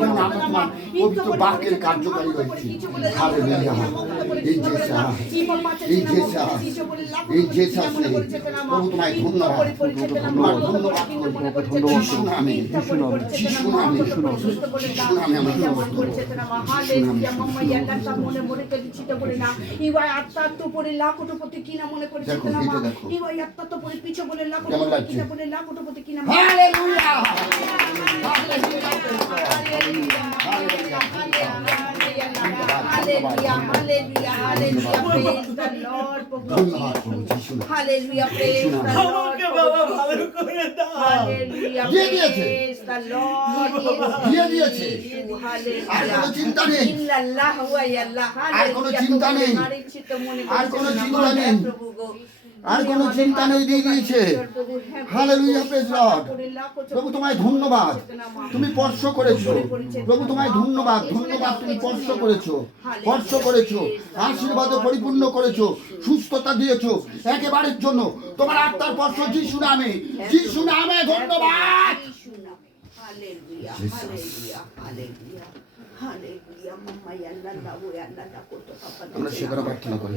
যেমন আমরা তোমার পবিত্র বাক্যের কার্যকারী হয়েছি। হালেলুয়া। এই জেসা, এই জেসা, এই জেসা প্রভু তোমায় ধন্যবাদ, তোমার ধন্যবাদ করি। যিশু নামে, যিশু নামে, যিশু নামে, যিশু নামে আমরা ধন্যবাদ করি। Hallelujah, hallelujah, hallelujah, praise the Lord. Hallelujah, praise the Lord. Hallelujah, praise the Lord. আর কোনো চিন্তা নেই, আর কোনো চিন্তা নেই, আর কোনো চিন্তা নেই, আর কোনো চিন্তা নেই, দিয়ে দিয়েছে। Hallelujah, praise Lord. প্রভু তোমায় ধন্যবাদ, তুমি স্পর্শ করেছো। প্রভু তোমায় ধন্যবাদ, ধন্যবাদ, তুমি স্পর্শ করেছো, স্পর্শ করেছো, আশীর্বাদে পরিপূর্ণ করেছো, সুস্থতা দিয়েছো একেবারের জন্য। তোমার আত্মার স্পর্শ যিশু নামে, যিশু নামে ধন্যবাদ। আমরা সেখানে প্রার্থনা করি।